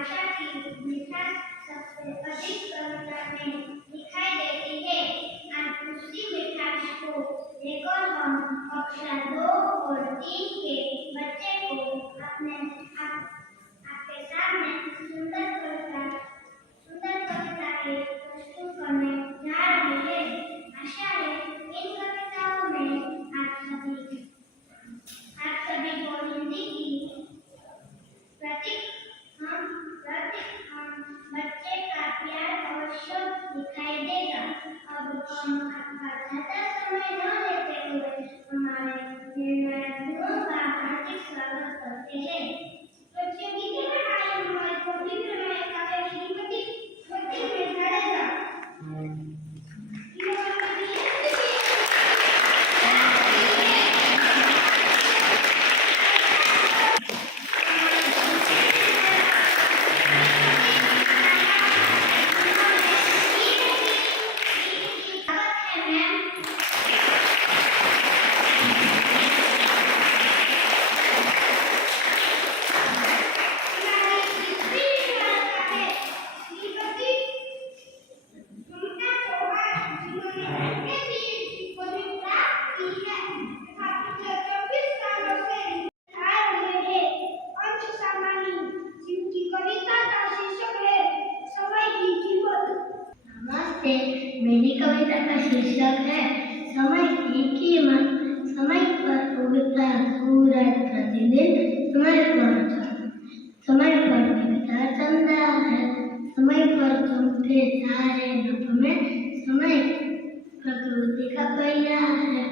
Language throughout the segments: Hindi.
भाषा की मिठास सबसे अधिक कविता में दिखाई देती है। आज उसी मिठास को लेकर हम कक्षा 2 और 3 के बच्चे को आपके सामने सुंदर कविता प्रस्तुत करने जा रहे हैं। आशा है इन कविताओं में आप सभी को हिंदी की हम बच्चे का प्यार और शौक दिखाई देगा। अब हम आपका ज्यादा समय न लेते हुए हमारे निर्णायकों का हार्दिक स्वागत करते हैं। बच्चे गीत में आए हमारे पवित्र में काव्य श्रीमती भक्ति में जाडेजा मेरी कविता का शीर्षक है समय की कीमत। समय पर उगता सूरज प्रतिदिन समय पर दिखता चंदा है। समय पर चमके सारे रूप में समय प्रकृति का पहिया है।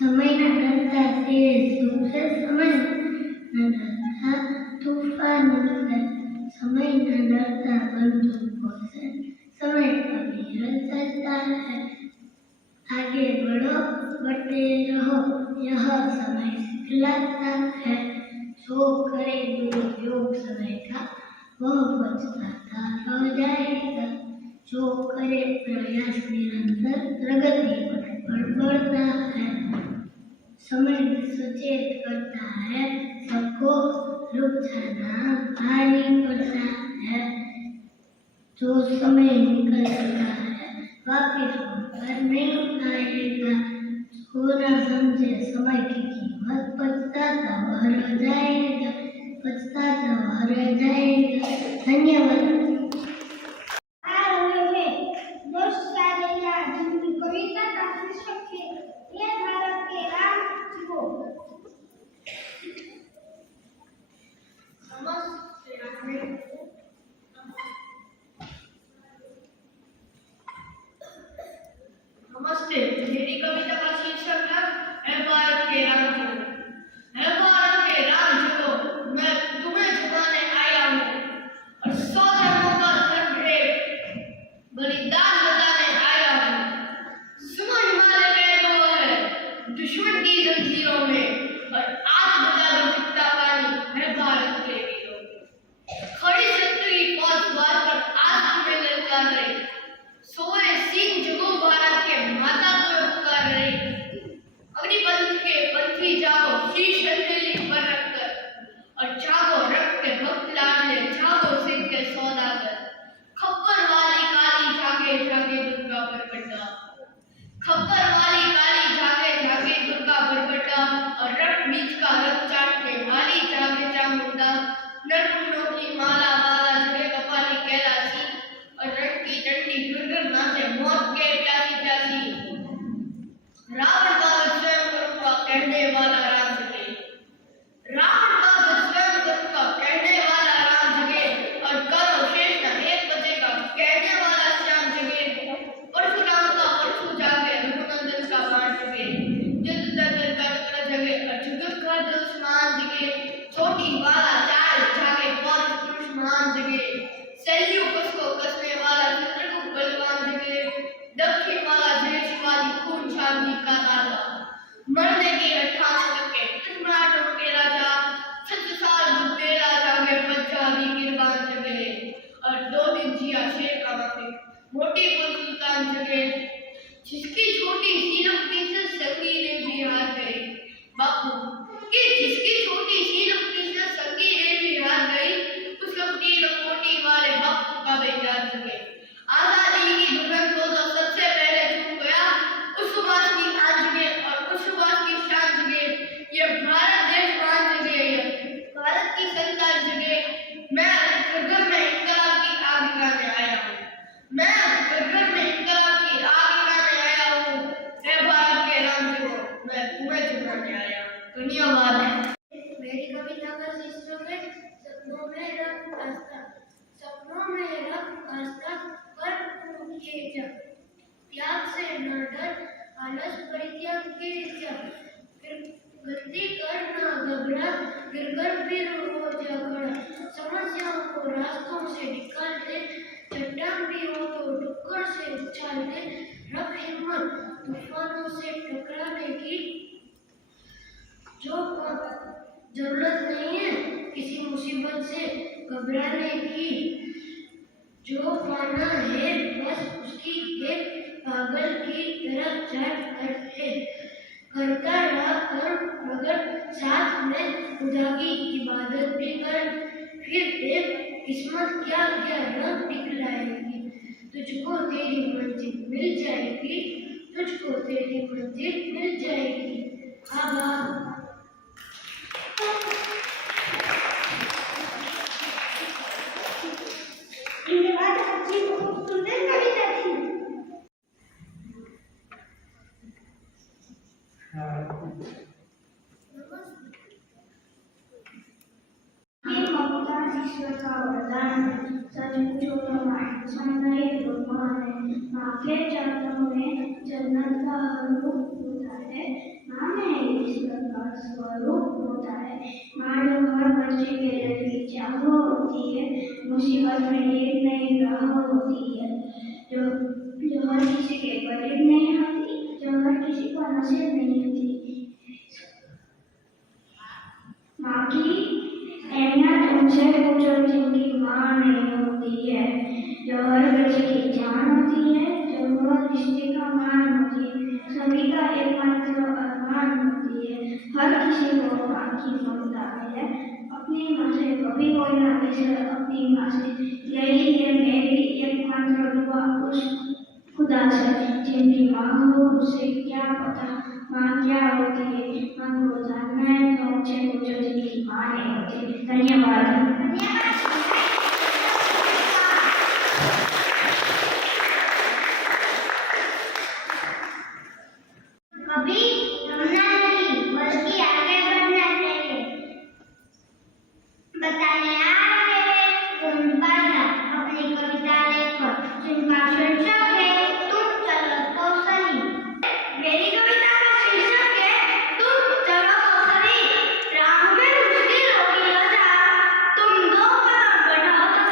समय न डरता तेज धूप से, समय न डरता तूफान से, समय न डरता बंदूकों से, समय अविरल चलता है। आगे बढ़ो बढ़ते रहो, यह समय सिखलाता है। जो करे दुरुपयोग समय का वह पछताता रह जाएगा। जो करे प्रयास निरंतर प्रगति पर बढ़ता है। समय सचेत करता है, सबको रुक जाना भारी पड़ता है। जो समय निकल जाता है वापिस पर नहीं आएगा। जो न समझे समय की कीमत पछताता वह रह जाएगा। धन्यवाद। कविता का शीर्षक है ये भारत के राम को। नमस्ते, मेरी कविता का शीर्षक है भारत के राम जगो। है भारत के राम जगो, मैं तुम्हें जगाने आया हूँ और 100 जन्मों का बलिदान बताने आया हूँ। सुनो हिमालय बह रहा है दुश्मन की जंजीरों में और आज बता दो कितना पानी है भारत के वीरों में। खड़ी शत्रु की फौज द्वार पर आज तुम्हें ललकार रही। सोए सिंह जगो भारत के माता को पुकार रहे। अग्निपंथ के पंथी जागो शीश हथेली पर रखकर और जागो रक्त के भक्त लाडले जागो सिंह के सौदागर। खप्पर वाली काली जागे जागे दुर्गा प्रकटा। खप्पर वाली काली जागे जागे दुर्गा प्रकटा और रक्त बीच का रक्त चाटने वाली जागे चामुंडा। नरकुंडों की माला माला जगे कपाली कैलासी और रक्त की डंडी गिरगिर नाचे मौत के प्यासी प्यासी। रावण का स्वयं करूंगा कहने वाला राम जगे। रावण का स्वयं करूंगा कहने वाला राम जगे और करो शेष न एक बचेगा कहने वाला श्याम जगे। परशुराम का परशु जागे रघुनंदन का बाण जगे। युद्ध दर्दन का चक्र जगे और जुगत का दुश्मन जगे। छोटी वाला चाल जागे पौरुष पुरुष महान जगे। सेल्यूकस को कसने वाला चित्रगुप्त बलवान जगे। दक्षिण वाला जय शिवाजी खून चांदी का राजा। मरने की 98 तक के सम्राटों के राजा। 6 साल बुद्धेरा जागे पंजाबी गिरबान जगे और 2 दिन जिया शेर का वाफिक मोटी पुर सुल्तान जगे। जिसकी छोटी सी रुकती से संगी ने भी हार गए। बापू कि जिसकी छोटी सी लंबी से संगी बेटी याद गई, उस लंबी लंगोटी वाले वक्त का बेजार सके। आजादी की धुन को तो सबसे पहले चूक गया, उस सुभाष की आज जगे और उस सुभाष की शान जगे, ये भारत देश मान जगे, भारत की संतान जगे। मैं घर में इंकलाब की आग लगाने आया हूँ, मैं घर में इंकलाब की आग लगाने आया हूँ। हे भारत के राम जी को मैं तुम्हें चुनाने आया हूँ। धन्यवाद। मेरी कविता का शीर्षक है सपनों में रंग आस्था। सपनों में रंग आस्था पर तुम किए जब, त्याग से न डर, आलस परित्याग के जब, फिर गलती कर ना घबरा, गिरकर फिर हो जा खड़ा। समस्याओं को रास्तों से निकाल दे, चट्टान भी हो तो टुकड़ से उछाल दे। रख हिम्मत तूफानों से टकराने की, जो जरूरत नहीं है किसी मुसीबत से घबराने की। जो पाना है बस उसकी एक पागल की तरह चाट करते करता रहा कर, मगर साथ में खुदा की इबादत भी कर। फिर एक किस्मत क्या क्या रंग दिखलाएगी, तुझको तेरी मंजिल मिल जाएगी, तुझको तेरी मंजिल मिल जाएगी। आभार। धन्यवाद। अच्छी बहुत सुंदर कविता थी। ममता ईश्वर का वरदान है, सच पूछो तो माए भगवान है। माँ के चरणों में जन्नत का रूप होता है, माँ में ईश्वर का स्वरूप होता है। माँ जो हर बच्चे के दिल की चाह होती है, मुसीबत में एक नई राह होती है। जो हर किसी के करीब नहीं होती, जो हर किसी को नसीब नहीं होती। माँ की अहमियत उनसे पूछो जिनकी माँ नहीं होती है, जो हर बच्चे की जान होती है, जो हर रिश्ते का मान होती है, सभी का एकमात्र अरमान होती है। हर किसी को माँ की ममता है, अपनी माँ से कभी कोई ना कैसे अपनी माँ से। यही है मेरी एकमात्र दुआ उस खुदा से, जिनकी माँ हो उसे क्या पता माँ क्या होती है। माँ को जानना है तो उनसे पूछो जिनकी माँ नहीं होती। धन्यवाद। कभी थमना नहीं बल्कि आगे बढ़ना चाहिए। बताने आ रहे हैं उन पाठा अपनी कविता लेकर, जिनका शीर्षक है तुम चलो तो सही। मेरी कविता का शीर्षक है तुम चलो तो सही। राह में मुश्किल होगी आजा, तुम दो कदम बढ़ाओ तो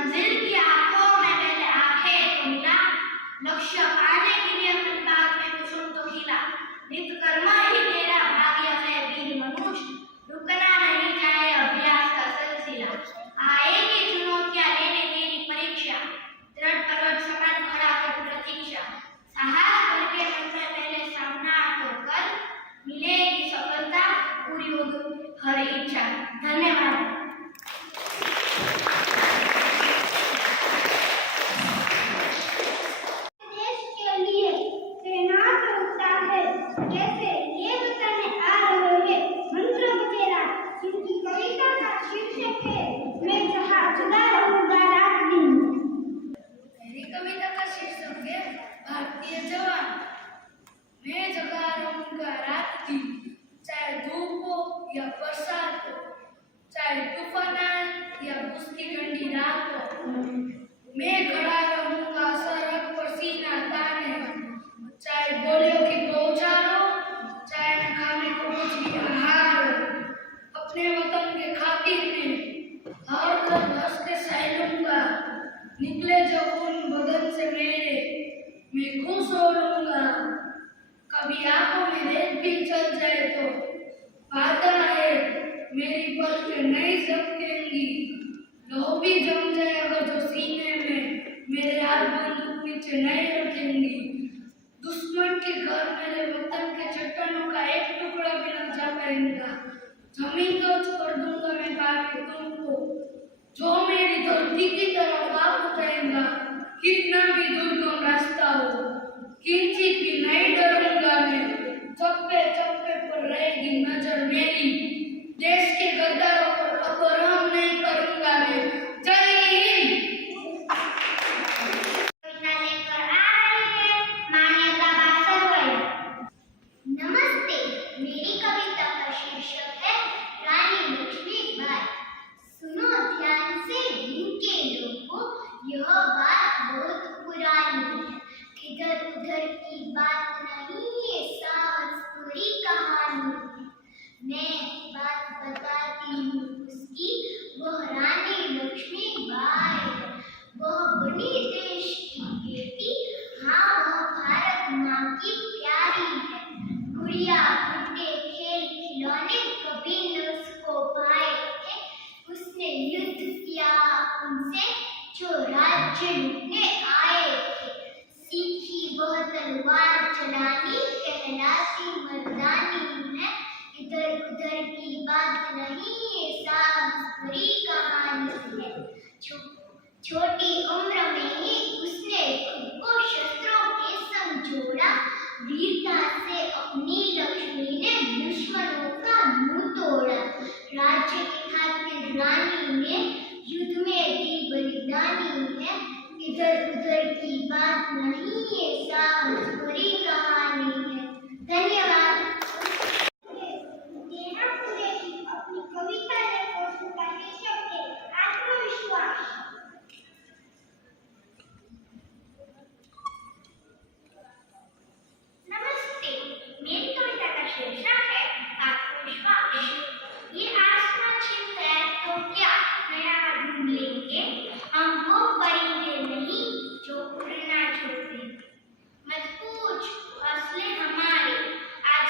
मंजिल की आंखों में पहले आंखें तो मिला, लक्ष्य पाने के लिए अपने बाग में कुसुम तो खिला। नित कर्म ही तेरा भाग्य है वीर मनुष्य, रुकना नहीं चाहे अभ्यास का सिलसिला। आएगी चुनौतियां लेने तेरी परीक्षा, दृढ़ पर्वत समान खड़ा कर प्रतीक्षा। साहस करके मन में पहले सामना तो कर, मिलेगी सफलता पूरी होगी हर इच्छा। धन्यवाद। देश के लिए तैनात होता है, जैसे ये बताने आ रहे हैं मंत्र बचेरा, जिनकी कविता का शीर्षक है मैं जहाँ जुदा रहूंगा रात दिन। मेरी कविता का शीर्षक है भारतीय जवान। मैं जगा रहूंगा रात दिन, चाहे धूप हो या बरसात हो, चाहे तूफान आए या उसकी ठंडी रात हो। मैं खड़ा रहूंगा सरहद पर सीना ताने, चाहे गोलियों की बौछार हो, चाहे न खाने को कुछ भी आहार हो। अपने वतन के खातिर में हर दम हंस के सह लूंगा, निकले जो खून बदन से मेरे मैं खुश हो लूंगा। कभी आंखों में रेत भी चल जाए तो वादा है मेरी पलकें नहीं झपकेंगी। लौ भी जम जाए अगर जो सीने में, मेरे हाथ बंदूक नीचे नहीं रखेंगी। दुश्मन के घर मेरे वतन के चट्टानों का एक टुकड़ा भी न जा पाएगा। जमीन तो छोड़ दूंगा मैं पाके तुमको, जो मेरी धरती की तरफ आप उठाएगा। कितना भी दुर्गम रास्ता हो, किंचित भी नहीं डरूंगा मैं। चप्पे चप्पे पर रहेगी नजर मेरी, देश के गद्दारों पर अब रहम नहीं करूंगा मैं। जय हिंद। कविता लेकर आ रही है मान्यता बासरवई। नमस्ते, मेरी कविता का शीर्षक है रानी लक्ष्मीबाई। सुनो ध्यान से दिन के लोगों, यह बात बहुत पुरानी है, इधर उधर की बात नहीं, ये साहस पूरी कहानी है। मैं बात बताती हूँ उसकी, वह रानी लक्ष्मीबाई है। वह बनी देश की बेटी, हाँ वह भारत माँ की प्यारी है। गुड़िया गुड्डे खेल खिलौने कभी न उसको पाए थे, उसने युद्ध किया उनसे जो राज्य लूटने आए थे। सीखी वह तलवार चलानी, कहलाती मर्दानी है। इधर उधर की बात नहीं, ये साहस भरी कहानी है। छोटी उम्र में ही उसने खुद को शस्त्रों के संग जोड़ा। वीरता से अपनी लक्ष्मी ने दुश्मनों का मुंह तोड़ा। राज्य की खातिर रानी ने युद्ध में दी बलिदानी है। इधर उधर की बात नहीं, ये साहस भरी कहानी है। धन्यवाद। अपनी कविता लेकर उसका शीर्षक है आत्मविश्वास। नमस्ते, मेरी कविता का शीर्षक है आत्मविश्वास। ये आसमान छिपता है तो क्या नया ढूंढ लेंगे, हम वो परिंदे नहीं जो उड़ना छोड़ देंगे। मत पूछ हौसले हमारे, आज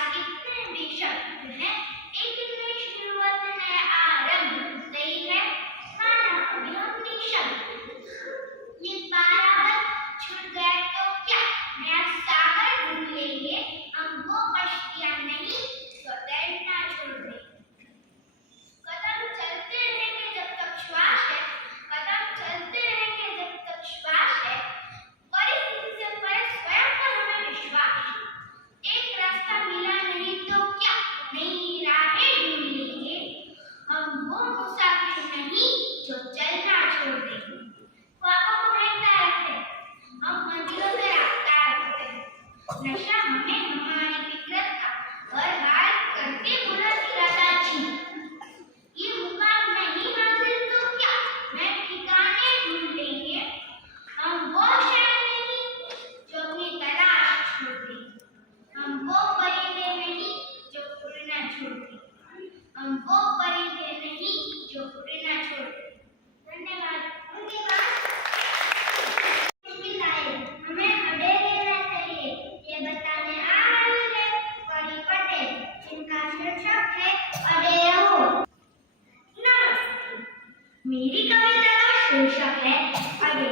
मेरी कविता का शीर्षक है अड़े।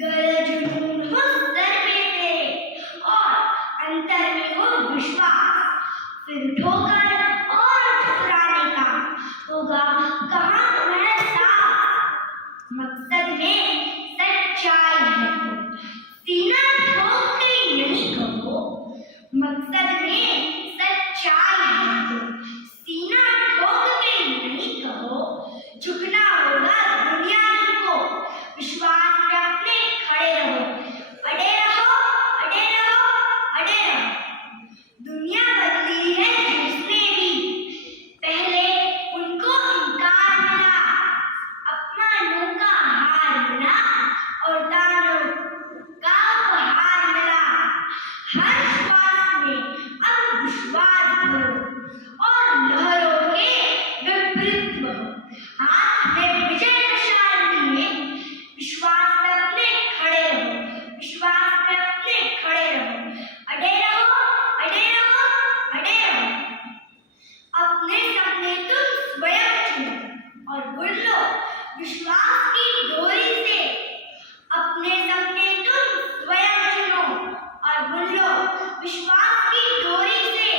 गर जुनून हो सर पे तेरे और अंतर में हो विश्वास, फिर ठोकर और ठुकराने का होगा कहाँ तुम्हारा साथ। मकसद में सच्चाई है तो सीना ठोक के नहीं कहो। मकसद में सच्चाई है तो सीना ठोक के नहीं कहो। झुकना होगा दुनिया तुमको, विश्वास पे अपने खड़े रहो। अड़े रहो, अड़े रहो, अड़े रहो। दुनिया बदली है जिसने भी, पहले उनको इनकार मिला, अपमानों का हार मिला और दानों का उपहार मिला। हर श्वास में अब विश्वास भरो और लहरों के विपरीत बहो। हाथ में विजय मशाल लिए विश्वास पे अपने खड़े रहो, विश्वास पे अपने खड़े रहो। अड़े रहो, अड़े रहो, अड़े रहो। अपने सपने तुम स्वयं चुनो और बुन लो विश्वास की डोरी से। अपने सपने तुम स्वयं चुनो और बुन लो विश्वास की डोरी से।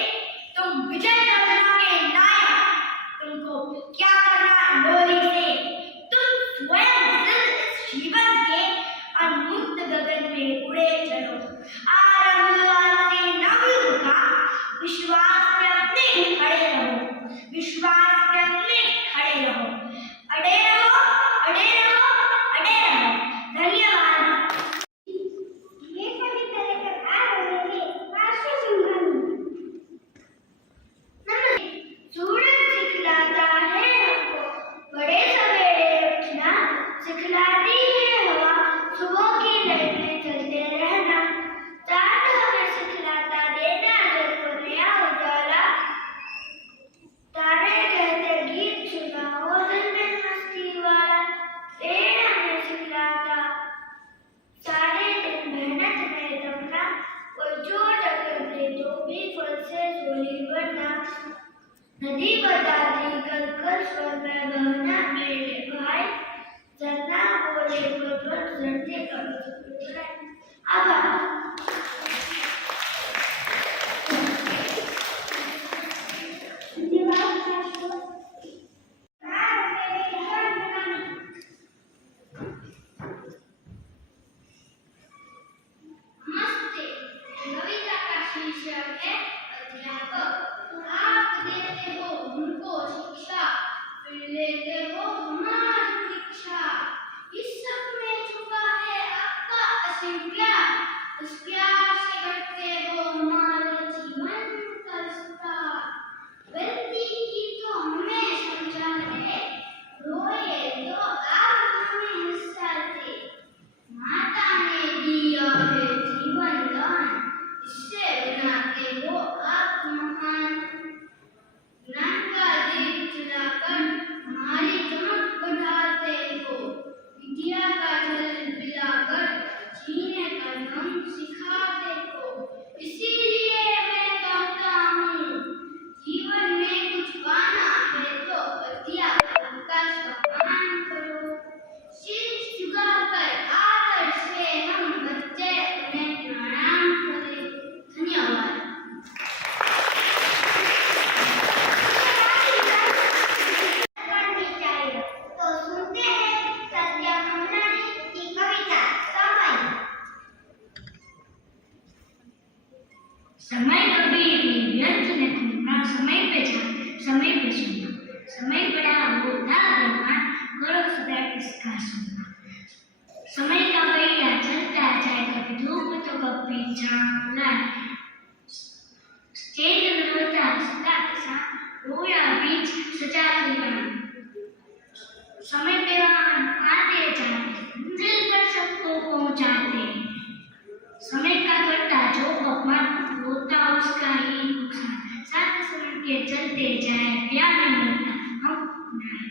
तुम विजय योजना के नायक, तुमको क्या करना डोरी से। तुम स्वयं इस जीवन के अनमुक्त गगन में उड़े चलो। आरंभवाद से नवयुग का विश्वास पे अपने खड़े रहो, विश्वास पे अपने खड़े रहो। अड़े रहो, अड़े रहो, अड़े रहो। धन्यवाद। ये कविता लेकर आ रहे हैं आशु सिंघानी। सूरज सिखलाता है हमको बड़े सवेरे उठना, सिखलाती है हवा सुबह की लय में चलते रहना। चांद हमें सिखलाता देना जल को नया उजाला, तारे कहते गीत सुनाओ दिल में मस्ती वाला। पेड़ हमें सिखलाता सारे दिन मेहनत में दबना, कोई चोट अगर दे तो भी फल से झोली भरना। नदी बताती कल कल स्वर में बहना मेरे भाई, झरना बोले पर्वत झरते कभी आभार। नमस्ते। कविता का शीर्षक है अध्यापक। आप देते हो उनको शिक्षा, फिर लेते हो हमारी परीक्षा। इस सब में छुपा है आपका असीम प्यार, उस प्यार से करते हो हमारे जीवन का विस्तार। गलती की तो हमें समझाते, रोए तो आप हमें हंसाते। माता ने दिया है जीवन दान, इससे बनाते हो आप महान। ज्ञान का दीप जलाकर हमारी चमक बढ़ाते हो, विद्या का जल पिलाकर जीने का ढंग सिखाते हो। इसीलिए मैं कहता हूँ जीवन में कुछ पाना है तो अध्यापक का सम्मान करो। शीश झुकाकर आदर से हम बच्चे उन्हें प्रणाम करें। धन्यवाद। पढ़नी चाहिए तो सुनते हैं सत्या मंगलानी की कविता समय। समय कभी व्यर्थ नहीं घूमना, समय पे जाना, समय पे सुनना। समय बड़ा होता रहना, करो सदा इसका सुनना। समय का पहिया चलता जाए, कभी धूप तो कभी छाँव। चेतन होता सदा किसान, रोया बीच सजा किसान। समय पे वाहन आते जाते, मंजिल पर सबको पहुँचाते। समय का करता जो अपमान, होता उसका ही नुकसान। साथ समय के चलते जाए, प्यार नहीं मिलता हम अपनाए।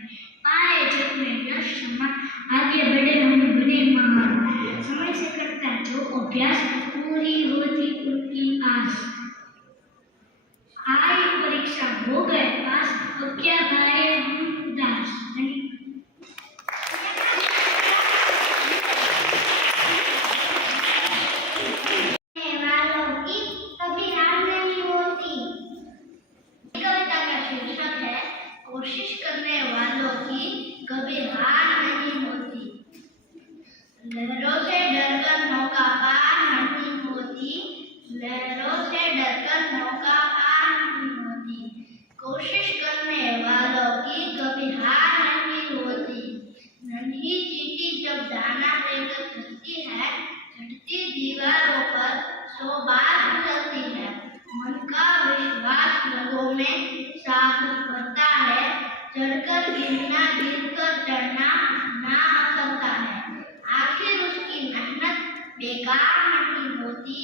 पाए जग में यश सम्मान, आगे बढ़े हम बड़े महान। समय से करता जो अभ्यास, पूरी होती उनकी आस। आई परीक्षा हो गए पास, अब क्या गाए हम उदास। बिना गिरकर चढ़ना ना सकता है। आखिर उसकी मेहनत बेकार नहीं होती।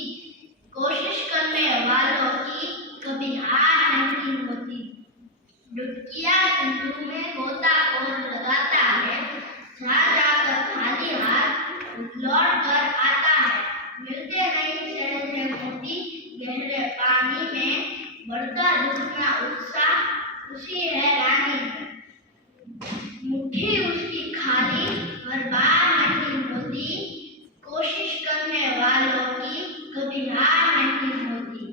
कोशिश करने वालों की कभी हार नहीं होती। डुबकिया सिंधु में गोताखोर लगाता है, जहाँ जाकर खाली हाथ लौट कर आता है। मिलते नहीं सहजे मोती, गहरे पानी में बढ़ता दुखना उत्साह, उसी है रानी में। मुट्ठी उसकी खाली हर बार नहीं होती। कोशिश करने वालों की कभी हार नहीं होती।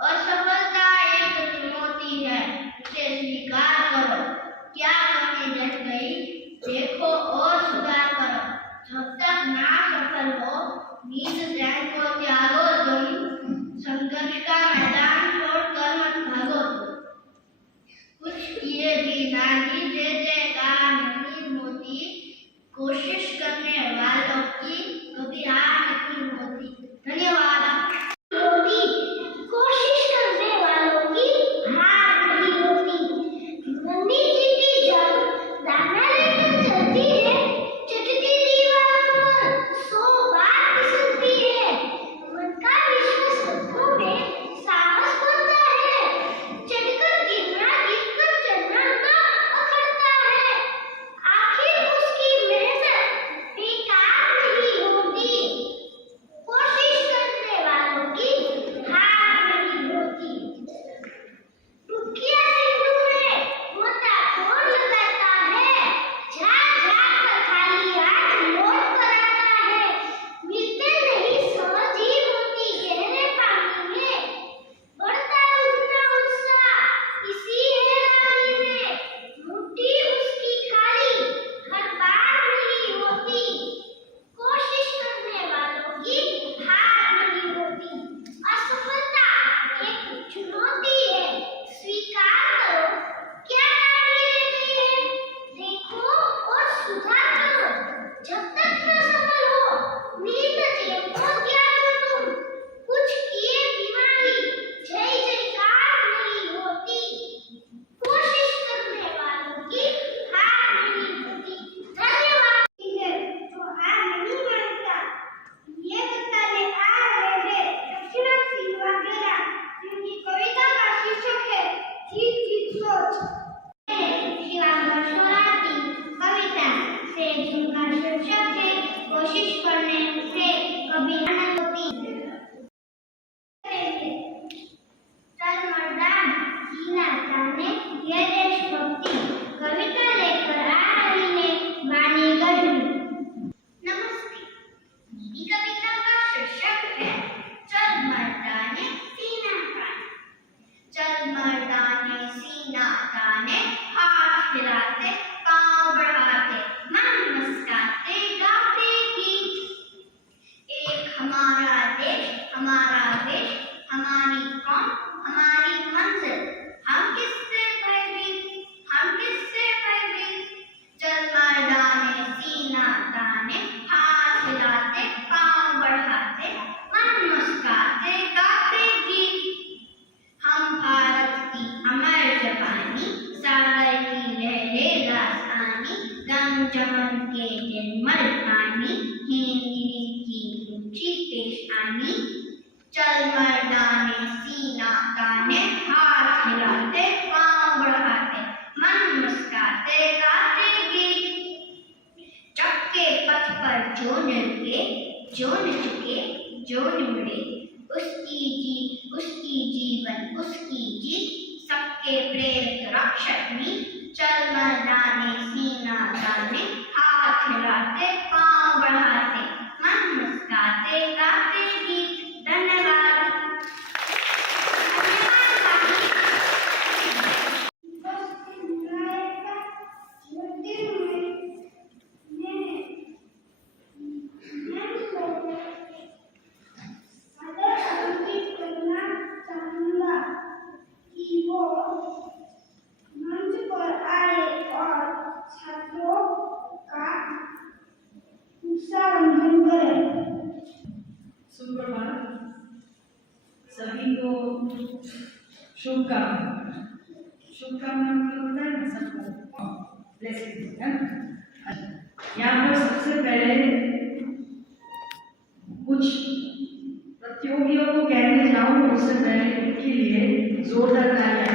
असफलता एक चुनौती है, उसे स्वीकार करो। क्या कमी रह गई देखो और सुधार करो। जब तक ना सफल हो नींद चैन को त्यागो तुम। संघर्ष का मैदान छोड़कर मत भागो तुम। कुछ किए भी नहीं जय जयकार नहीं होती। कोशिश करने वालों की कभी हार नहीं होती। धन्यवाद। होती, कोशिश करने वालों की हार नहीं होती। नन्ही चिट्टी जब दाना लेकर चलती है, चटती दीवारों पर 100 बार फिसलती है। मन का विश्वास शब्दों में साहस भरता है। चढ़कर गिरना, गिरकर चढ़ना ना अखरता है। आखिर उसकी मेहनत बेकार नहीं होती। कोशिश करने वालों की हार नहीं होती। डुबकिया सिंधु में गोताखोर लगाता है, जा जाकर खाली हाथ लौट कर आता है। मिलते नहीं समझी मोती गहरे पानी में, बढ़ता उठना उत्साह, इसी है रानी में। मुट्ठी उसकी खाली हर बार नहीं होती। कोशिश करने वालों की हार नहीं होती। असफलता एक चुनौती है, स्वीकार करो। क्या कमी रह गई है देखो और सुधार करो। जब तक न सफल हो नींद चैन को त्यागो तुम। कुछ किए बिना ही जय जयकार नहीं होती। कोशिश करने वालों की हार नहीं होती। धन्यवाद। जो हार नहीं मानता, ये बताने आ रहे हैं दक्षिणा सिंह वगैरह, जिनकी कविता का शीर्षक है जीत जीत सोच। शिवांग शोरा की कविता से जिनका शीर्षक है कोशिश करने से कभी हार नहीं होती। चल मर्दान जीना जाने ये देशभक्ति, कविता लेकर आ रही है वाणी गढ़वी। नमस्ते, मेरी कविता का शीर्षक है चल मर्दाने सीना ताने। चल मर्दाने सीना ताने, हाथ हिलाते पांव बढ़ाते मन मुस्काते गाते गीत। एक हमारा देश, हमारा देश, हमारी कौम, हमारी मंजिल। हम किससे भयभीत, हम किससे भयभीत। चल मर्दाने सीना ताने, हाथ हिलाते पांव बढ़ाते मन मुस्काते गाते गीत। हम भारत की अमर जवानी, सागर की लहरें राजधानी, गम चमन के निर्मल पानी, हिंदगी की ऊंची पेशानी। चल मर्दाने सीना ताने, हाथ हिलाते पांव बढ़ाते मन मुस्काते गाते गीत। चक्के पथ पर जो निलके, जो न चुके, जो न मुड़े, उसकी जीवन उसकी जीत, सबके प्रेरित रक्षकनी। चल मर्दाने सीना ताने, हाथ हिलाते पांव बढ़ाते मन मुस्काते गाते गीत। धन्यवाद। मंच पर आए और छात्रों का उत्साहवर्धन करें। सुप्रभात, सभी को शुभकामनाएं। शुभकामनाएं मतलब होता है ना सबको। ब्लेसिंग है ना। यहाँ पर सबसे पहले कुछ प्रतियोगियों को कहने जाऊँ उससे पहले उनके लिए जोरदार तालियां।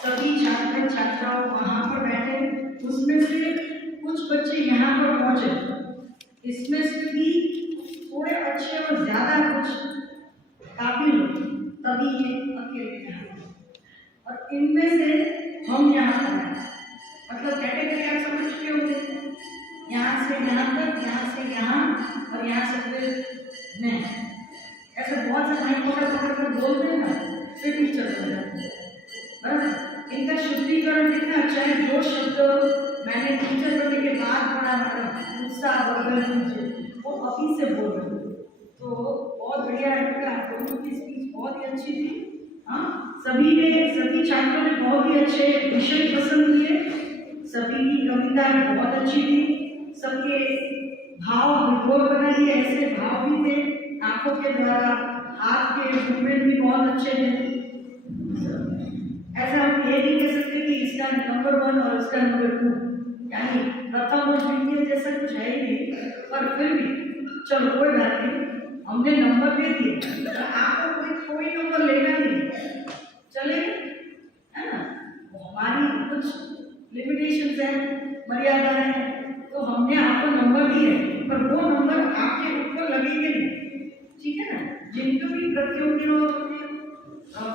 सभी छात्र छात्राओं वहाँ पर बैठे, उसमें से कुछ बच्चे यहाँ पर पहुँचे, इसमें से भी थोड़े अच्छे और ज़्यादा कुछ काबिल लोग तभी ये अकेले यहाँ पर। और इनमें से हम यहाँ पर हैं, मतलब कैटेगरी आप समझ चुके होंगे, यहाँ से यहाँ तक, यहाँ से यहाँ और यहाँ से फिर मैं, ऐसे बहुत से भाई पकड़ कर बोलते हैं ना, फिर टीचर हो जाते हैं। बराबर, इनका शुद्धिकरण कितना अच्छा है। जो शब्द मैंने टीचर बनने के बाद पढ़ा है, उत्साह वर्धन मुझे, वो अभी से बोल रहे हैं, तो बहुत बढ़िया है। दोनों की स्पीच बहुत ही अच्छी थी। हाँ, सभी छात्रों ने बहुत ही अच्छे विषय पसंद किए, सभी की कविताएं बहुत अच्छी थी, सबके भाव विभोर बनाइए, ऐसे भाव भी थे, आंखों के द्वारा हाथ के मूवमेंट भी बहुत अच्छे थे। ऐसा हम ये नहीं कह सकते कि इसका नंबर 1 और इसका नंबर 2, यानी प्रथम और द्वितीय जैसा कुछ है ही नहीं, पर फिर भी चलो कोई बात नहीं, हमने नंबर दे दिए, तो आपको कोई नंबर लेना नहीं चलेगा, है ना। हमारी कुछ लिमिटेशंस है, मर्यादा है, तो हमने आपको नंबर दिए, पर वो नंबर आपके ऊपर लगेंगे नहीं, ठीक है ना। जिनको भी प्रतियोगियों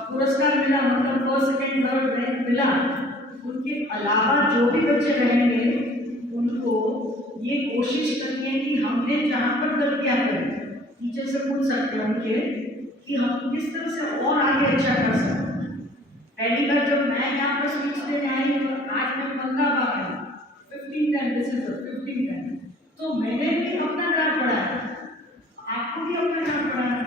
पुरस्कार मिला, मतलब फर्स्ट सेकंड थर्ड रैंक मिला, उनके अलावा जो भी बच्चे रहेंगे उनको ये कोशिश करनी है कि हमने जहाँ पर गलतियाँ करी, टीचर से पूछ सकते हैं उनके कि हम किस तरह से और आगे अच्छा कर सकते हैं। पहली बार जब मैं यहाँ पर स्पीच देने आई, आज मैं 15 बार आई, 15 टाइम, दिस इज 15 टाइम, तो मैंने भी अपना डांट पढ़ा है, आपको भी अपना डांट पढ़ा है,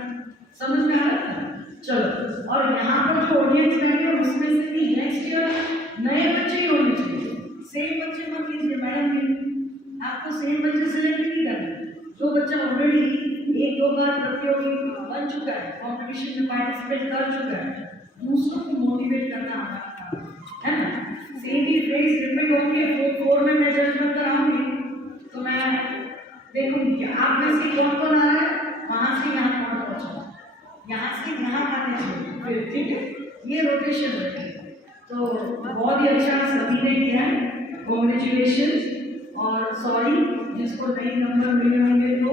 समझ में आ रहा है। चलो, और यहाँ पर जो ऑडियंस रहेंगे उसमें से भी नेक्स्ट ईयर नए बच्चे ही होने चाहिए, सेम बच्चे मत लीजिए मैडम भी, आपको सेम बच्चे सेलेक्ट नहीं करना। जो बच्चा ऑलरेडी 1-2 बार प्रतियोगी बन चुका है, कॉम्पिटिशन में पार्टिसिपेट कर चुका है, दूसरों को मोटिवेट करना हमारा काम है ना। सेम ही फ्रेज रिपीट होंगे, 4 में मैं जजमेंट कराऊंगी, तो मैं देखूंगी कि आप में से कौन कौन आ रहा है, वहाँ से यहाँ कौन पहुँचा, यहाँ से यहाँ आने चाहिए, ठीक है, ये रोटेशन होती है। तो बहुत ही अच्छा सभी ने किया है, कॉन्ग्रेचुलेशन, और सॉरी जिसको नए नंबर मिले होंगे तो,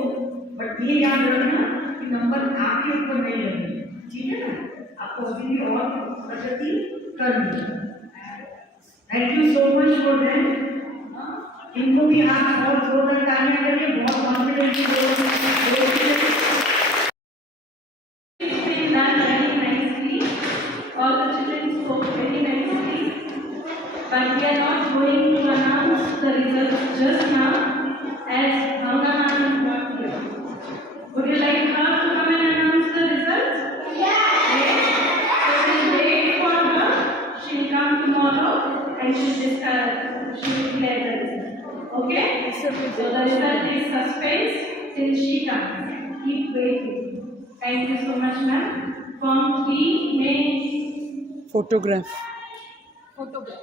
बट ये याद रखना कि नंबर आपके ऊपर नहीं लगेंगे, ठीक है ना, आपको अभी भी और प्रगति करनी है। Thank you so much for that. इनको भी आप बहुत जोरदार तालियां करिए, बहुत confidence. All the children spoke very nicely, but we are not going to announce the results just now, as Bhavna ma'am is not here. Would you like her to come and announce the results? Yes. So we'll wait for her. She will come tomorrow and she will declare the result. Okay? So the result is suspense till she comes. Keep waiting. Thank you so much, ma'am. Form 3 में फोटोग्राफ फोटोग्राफ